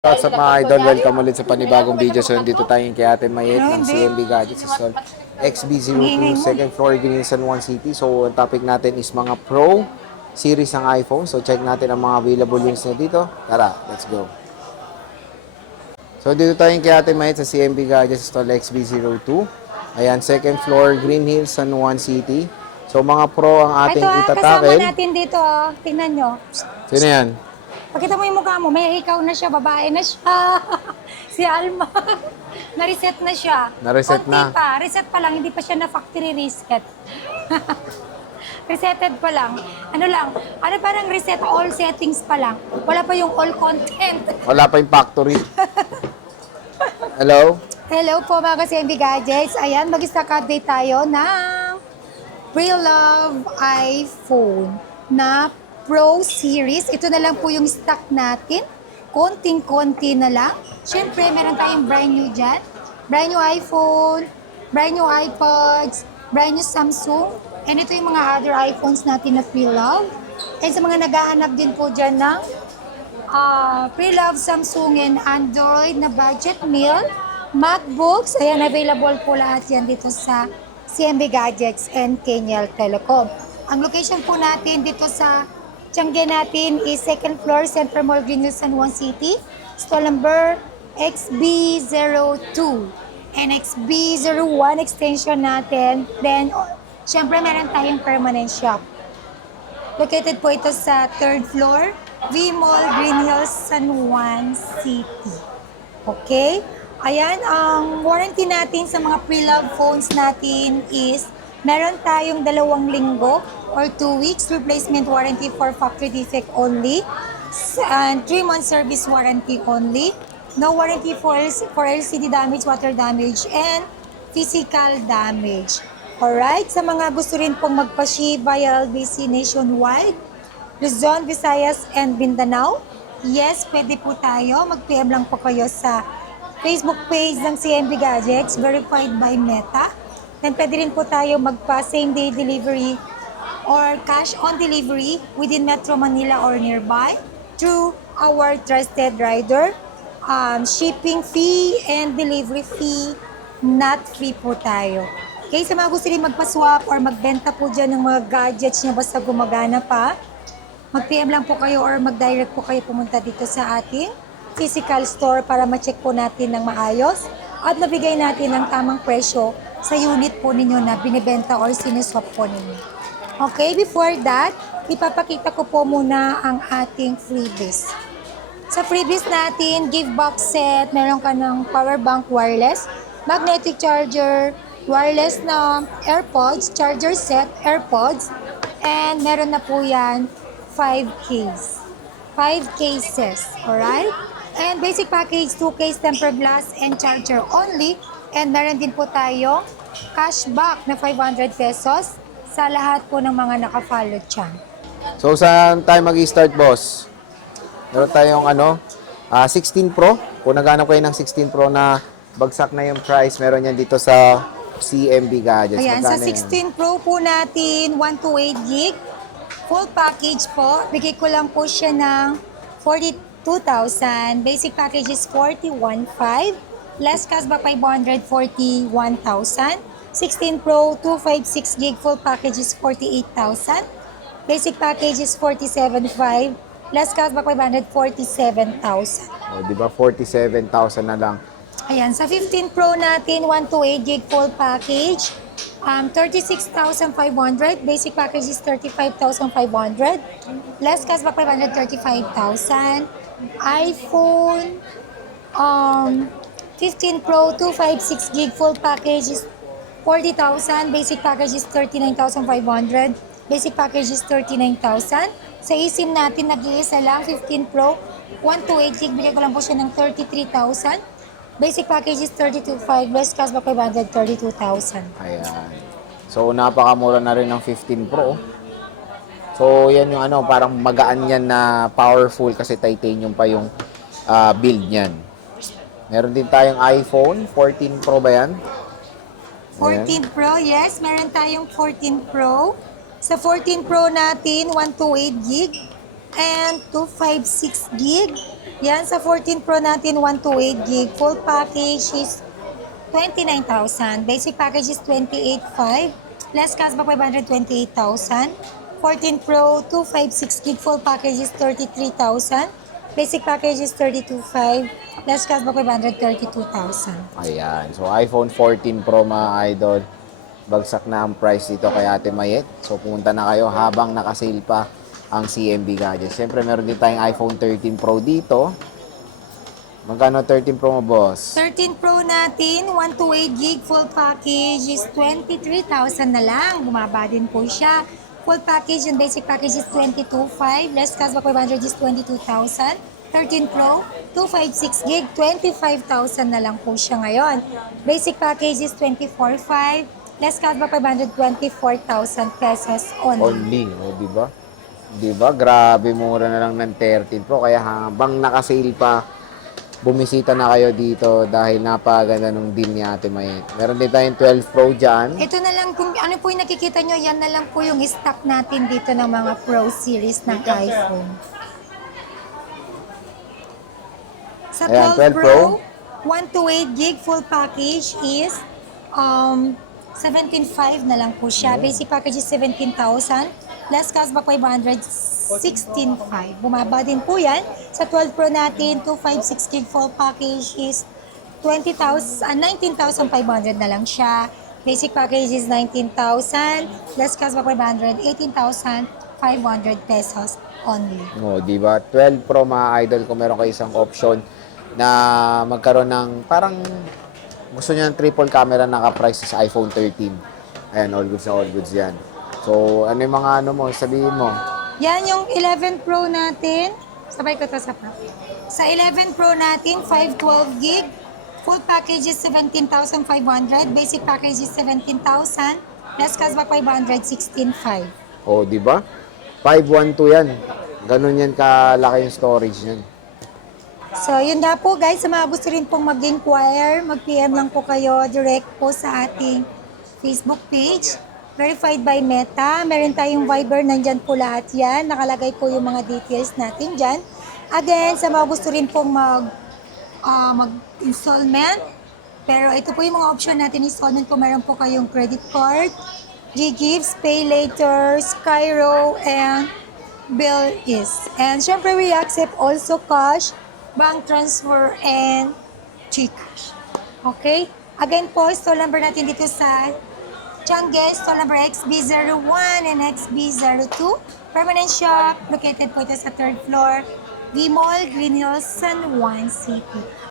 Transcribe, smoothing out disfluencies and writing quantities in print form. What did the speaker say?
What's up mga idol? Welcome ulit sa panibagong video. So, dito tayo kay Ate Mayet ng CMB Gadgets sa stall XB02 second floor, Ginisan 1 City. So, ang topic natin is mga Pro series ng iPhone. So, check natin ang mga available units na dito. Tara, let's go. So, dito tayo kay Ate Mayet sa CMB Gadgets sa stall XB02. Ayan, second floor, Green Hills, San Juan City. So, mga Pro ang ating Kasama itatakel. natin dito, tingnan nyo. Sino yan? Pakita mo yung mukha mo, may ikaw na siya, babae na siya. Si Alma. Na-reset na siya. Na-reset Konti na. pa, reset pa lang, hindi pa siya na factory reset. Resetted pa lang. Ano parang reset all settings pa lang. Wala pa yung all content. Wala pa yung factory. Hello? Hello po mga ka-CMB Gadgets. Ayan, mag-stock update tayo ng Pre-Love iPhone na Pro Series. Ito na lang po yung stock natin. Konting-konti na lang. Siyempre, meron tayong brand new dyan. Brand new iPhone, brand new iPods, brand new Samsung. And ito yung mga other iPhones natin na Pre-Love. And sa mga naghahanap din po dyan ng Pre-Love Samsung and Android na budget meal, MacBooks, ayan, available po lahat yan dito sa CMB Gadgets and Kenyal Telecom. Ang location po natin dito sa Tiangge natin is second floor, Central Mall, Green Hills, San Juan City. Stall number XB02 and XB01 extension natin. Then, syempre meron tayong permanent shop. Located po ito sa third floor, V Mall, Green Hills, San Juan City. Okay? Ayan, ang warranty natin sa mga pre-love phones natin is meron tayong 2 linggo or 2 weeks replacement warranty for factory defect only and 3 month service warranty only. No warranty for LCD damage, water damage, and physical damage. Alright, sa mga gusto rin pong magpa-ship via LBC nationwide, Luzon, Visayas, and Mindanao, yes, pwede po tayo. Mag-PM lang po kayo sa Facebook page ng CMB Gadgets, verified by Meta. Then pwede rin po tayo magpa same day delivery or cash on delivery within Metro Manila or nearby through our trusted rider. Shipping fee and delivery fee, not free po tayo. Okay, sa mga gusto rin magpa-swap or magbenta po dyan ng mga gadgets niya basta gumagana pa, mag-PM lang po kayo or mag-direct po kayo pumunta dito sa ating physical store para ma-check po natin ng maayos at mabigay natin ang tamang presyo sa unit po ninyo na binibenta or siniswap po ninyo. Okay, before that, ipapakita ko po muna ang ating freebies. Sa freebies natin, give box set, meron ka ng power bank wireless, magnetic charger, wireless na AirPods, charger set, AirPods, and meron na po yan 5 cases, alright? And basic package, 2 case tempered glass and charger only. And meron din po tayong cashback na 500 pesos sa lahat po ng mga nakafollow dyan. So, saan tayo mag-start, boss? Meron tayong 16 Pro. Kung naghanap kayo ng 16 Pro na bagsak na yung price, meron yan dito sa CMB Gadgets. Ayan, sa Magkano yan? 16 Pro po natin, 128 gig. Full package po, bigay ko lang po siya ng 42,000. Basic package is 41,500. Less cashback 541,000. 16 Pro, 256 gig. Full package is 48,000. Basic package is 47,500. Less cashback 547,000. O, di ba? 47,000 na lang. Ayan, sa 15 Pro natin, 128 gig full package. 36,500. Basic package is 35,500. Less cashback 535,000. iPhone 15 Pro 256 gig full package is 40,000. Basic package is 39,500. Basic package is 39,000. Sa eSIM natin, nag-iisa lang, 15 Pro 128 gig. Bigyan ko lang po siya ng 33,000. Basic package is 32,500. Less cashback 532,000. Ayan. So, napakamura na rin ng 15 Pro. So, yan yung parang magaan yan na powerful kasi titanium pa yung build niyan. Meron din tayong iPhone 14 Pro ba yan? 14 Pro, yes. Meron tayong 14 Pro. Sa 14 Pro natin, 128 gig. and 256 gig. Yan, sa 14 Pro natin, 128 gig. Full package is 29,000. Basic package is 28,500. Less cashback 528,000. 14 Pro, 256 gig. Full package is 33,000. Basic package is 32,500. Less cashback 532,000. Ayan. So, iPhone 14 Pro mga idol. Bagsak na ang price dito kay Ate Mayet. So, pumunta na kayo habang nakasale pa ang CMB Gadgets. Siyempre, meron din tayong iPhone 13 Pro dito. Magkano 13 Pro mo, boss? 13 Pro natin, 128 gig full package is 23,000 na lang. Bumaba din po siya. Full package and basic package is 22,500. Less cashback 500 is 22,000. 13 Pro, 256 gig, 25,000 na lang po siya ngayon. Basic package is 24,500. Less cashback 524,000 pesos only. Only, o, di ba? Di ba? Grabe, mura na lang ng 13 Pro. Kaya habang nakasale pa, bumisita na kayo dito dahil napaganda nung deal ni Ate Mayet. Meron din tayong 12 Pro dyan. Ito na lang, kung ano po yung nakikita nyo, yan na lang po yung stock natin dito ng mga Pro series ng iPhone. Sa Ayan, 12 12 Pro, Pro. 128 gig full package is 17,500 na lang po siya. Basic package is 17,000. Less cashback 500, 16,500. Bumaba din po yan. Sa 12 Pro natin, 256 gig full package is 19,500 na lang siya. Basic package is 19,000. Less cashback 500, 18,500 pesos only. O, di ba? 12 Pro mga idol, kung meron kayo isang option na magkaroon ng parang gusto niya ng triple camera naka-price sa iPhone 13. Ayan, all goods na all goods yan. So, ano yung mga ano mo, sabihin mo? Yan yung 11 Pro natin. Sabay ko to sa pa. Sa 11 Pro natin, 512 gig. Full package is 17,500. Basic package is 17,000. Less cashback 500, 16,500. O, di ba? 512 yan. Ganun yan kalaki yung storage yan. So, yun nga po guys. Sa mga gusto rin pong mag-inquire, mag-PM lang po kayo direct po sa ating Facebook page. Verified by Meta. Meron tayong Viber, nandyan po lahat yan. Nakalagay po yung mga details natin dyan. Again, sa mga gusto rin pong mag-installment. Pero ito po yung mga option natin installment kung meron po kayong credit card, G-Gifts, Pay Later, Skyro, and Bill is. And syempre, we accept also cash, bank transfer, and GCash. Okay? Again po, store number natin dito sa Changi, store number XB01 and XB02. Permanent shop, located po ito sa 3rd floor, V-Mall, Green Hills, San Juan City.